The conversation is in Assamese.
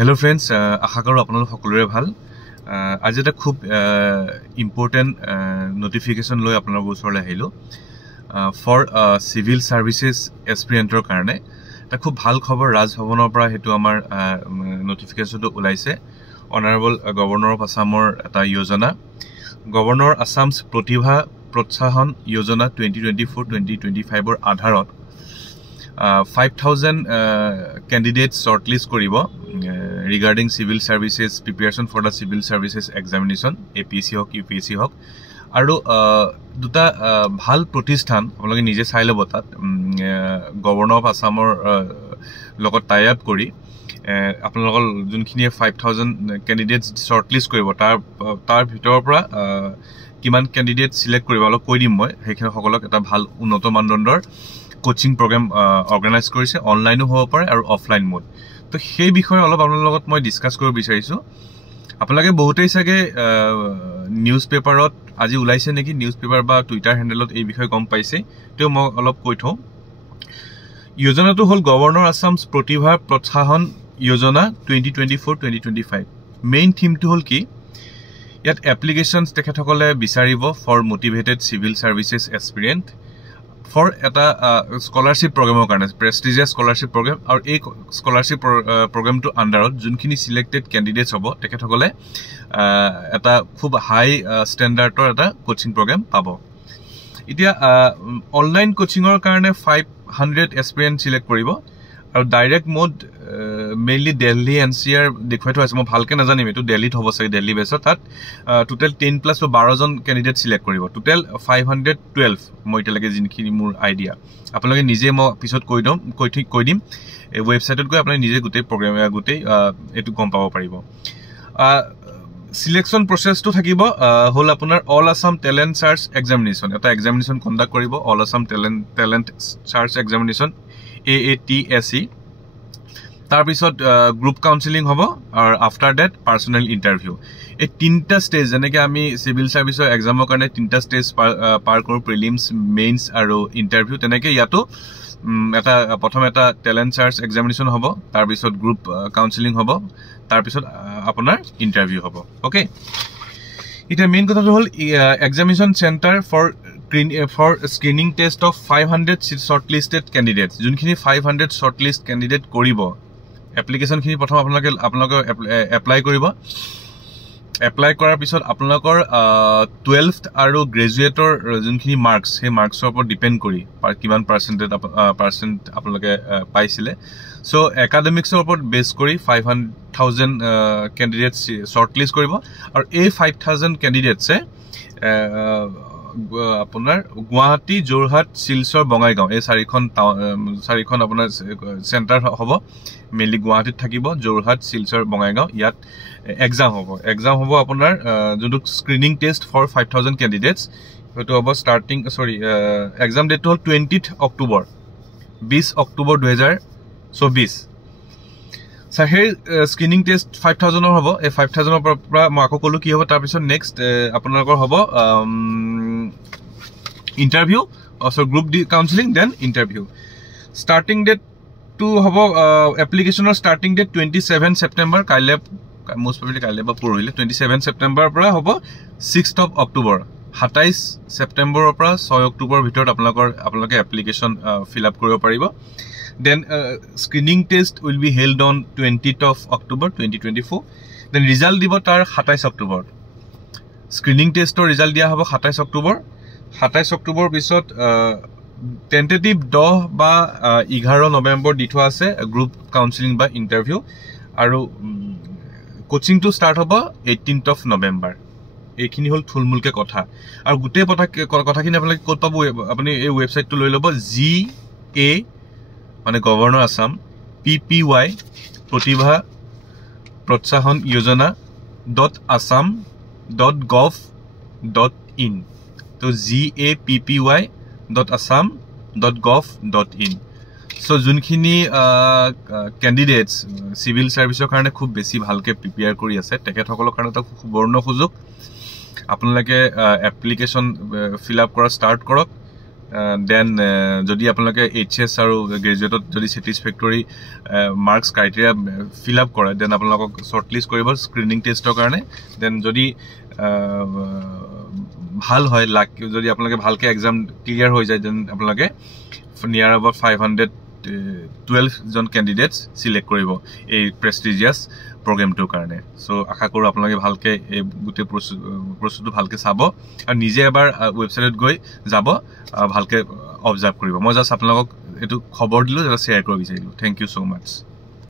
Hello friends, আশা কৰো আপোনালোক সকলোৰে ভাল। আজি এটা খুব ইম্পৰ্টেন্ট নোটিফিকেশন লৈ আপোনালোকৰ ওচৰলৈ আহিলো। ফৰ সিভিল সাৰ্ভিসেস এসপিৰেন্টৰ কাৰণে এটা খুব ভাল খবৰ ৰাজভৱনৰ পৰা হেতু আমাৰ নোটিফিকেশনটো ওলাইছে। অনাৰেবল গভৰ্ণৰ অফ আসামৰ এটা যোজনা, গভৰ্ণৰ আসামছ প্ৰতিভা প্ৰোৎসাহন যোজনা 2024-2025 ৰ আধাৰত 5,000 candidates shortlist koribo regarding civil services preparation for the civil services examination APSC hok UPSC hok aru duta bhal protisthan apologe nije sai lobo tat governor of Assamor logot tie up kori apologol junkhini 5,000 candidates shortlist koribo tar bhitor pora kiman candidate select koribo alok koi dim moi hekhine hokolok eta bhal unnoto mandondor coaching program organise কৰিছে অনলাইনো হ'ব পাৰে আৰু অফলাইন মোড। তো সেই বিষয়ে অলপ আপোনাৰ লগত মই ডিসকাস কৰিব বিচাৰিছো। আপোনালোকে বহুতেই চাগে নিউজ পেপাৰত আজি ওলাইছে নেকি, নিউজ পেপাৰ বা টুইটাৰ হেণ্ডেলত এই বিষয়ে গম পাইছে। তো মই অলপ কৈ থওঁ। যোজনাটো হ'ল গভৰ্ণৰ আসামছ প্ৰতিভা প্ৰোৎসাহন যোজনা 2024-2025। মেইন থিমটো হ'ল কি, ইয়াত এপ্লিকেশনছ তেখেতসকলে বিচাৰিব for motivated civil services aspirant for eta scholarship program karone prestigious scholarship program aur ei scholarship program to under junkhini selected candidates hobo tekethokole eta khub high standard or eta coaching program pabo। itia online coaching or karone 500 aspirants select koribo aru direct mode mainly Delhi NCR dekhoi to ase mo bhalke na janim etu Delhi hobo sage Delhi base tat total 10 plus 12 jon candidate select koribo total 512 moi telage jinkhini mur idea apaloge nije mo episode koi dim e website ot goi apni nije gutei program gutei etu kom pabo paribo। selection process to thakibo hol apunar all Assam talent search examination eta examination conduct koribo all Assam talent search examination AATSE tar pisot group counseling hobo or after that personal interview e tinta stage jane ki ami civil service exam karone tinta stage par koru prelims mains aru interview teneke yato eta prothom eta talent search examination hobo tar pisot group counseling hobo tar pisot apunar interview hobo। okay, ita main kotha hol examination center for screening test of 500 shortlisted candidates junkhini 500 shortlist candidate koribo application khini prothom apnalok apply koribo apply korar pisot apnalokor 12th aru graduator junkhini marks he marks upor depend kori kiman percent apnaloke paisile so academics upor base kori 500,000 candidates shortlist koribo aru a 5,000 candidates আপোনাৰ গুৱাহাটী জোৰহাট শিলচৰ বঙাইগাঁও এই চাৰিখন আপোনাৰ সেন্টাৰ হ'ব। মেইনলি গুৱাহাটীত থাকিব জোৰহাট শিলচৰ বঙাইগাঁও ইয়াত এক্সাম হ'ব আপোনাৰ যোনটো স্ক্ৰিনিং টেষ্ট ফৰ 5,000 ক্যান্ডিডেটস হেতু হ'ব স্টাৰ্টিং এক্সাম ডেট হ'ল 20 অক্টোবৰ 2024 সেই স্ক্ৰিনিং টেষ্ট 5,000 হ'ব। এই 5,000 পৰা মই আকৌ কলো কি হ'ব তাৰ পিছত নেক্সট আপোনালোকৰ হ'ব interview also group counseling then interview। starting date to hobo application or starting date 27 September kaile most probably kaile ba purhile 27 September pra hobo 6th of October 27 September pra 6 October bhitor apnaloke application fill up koribo paribo। then screening test will be held on 20th of October 2024 then result dibo tar 27 October screening test or result dia hobo 27 October 27 October pisot tentative 10 ba 11 November di thwa ase group counseling ba interview aru coaching to start hobo 18th of November। এইখিনি হল থুলমুলকে কথা আৰু গুটে কথাখিনি আপোনালোকে ক'ত পাব আপুনি এই ওয়েবসাইটটো লৈ লব GA মানে গভৰ্ণৰ আসাম PPY প্ৰতিভা প্ৰোৎসাহন যোজনা .assam.gov.in তো GAPPY.assam.gov.in সো যোনখিনি ক্যান্ডিডেটস সিভিল সাৰ্ভিসৰ কাৰণে খুব বেছি ভালকে প্ৰিপেয়াৰ কৰি আছে তেখেতসকলৰ কাৰণে এটা সুবৰ্ণ সুযোগ। আপোনালোকে এপ্লিকেশন ফিল আপ কৰা ষ্টাৰ্ট কৰক দেন যদি আপোনালোকে HS আৰু গ্ৰেজুৱেটত যদি ছেটিছফেক্টৰী মাৰ্কছ ক্ৰাইটেৰিয়া ফিল আপ কৰে দেন আপোনালোকক শ্বৰ্টলিষ্ট কৰিব স্ক্ৰিনিং টেষ্টৰ কাৰণে দেন যদি ভাল হয় লাক যদি আপোনালোকে ভালকে এক্সাম ক্লিয়াৰ হৈ যায় দেন আপোনালোকে নিয়াৰ এবাউট 512 জন কেণ্ডিডেটছ সিলেক্ট কৰিব এই প্ৰেষ্টিজিয়াছ প্ৰগ্ৰামটোৰ কাৰণে সো আশা কৰোঁ আপোনালোকে ভালকে এই গোটেই প্ৰস্তুতিটো ভালকে চাব আৰু নিজে এবাৰ ৱেবছাইটত গৈ যাব ভালকে অবজাৰ্ভ কৰিব মই জাস্ট আপোনালোকক এটো খবৰ দিলো যেটা শেয়াৰ কৰিব বিচাৰিলো থ্যাংক ইউ সো মাচ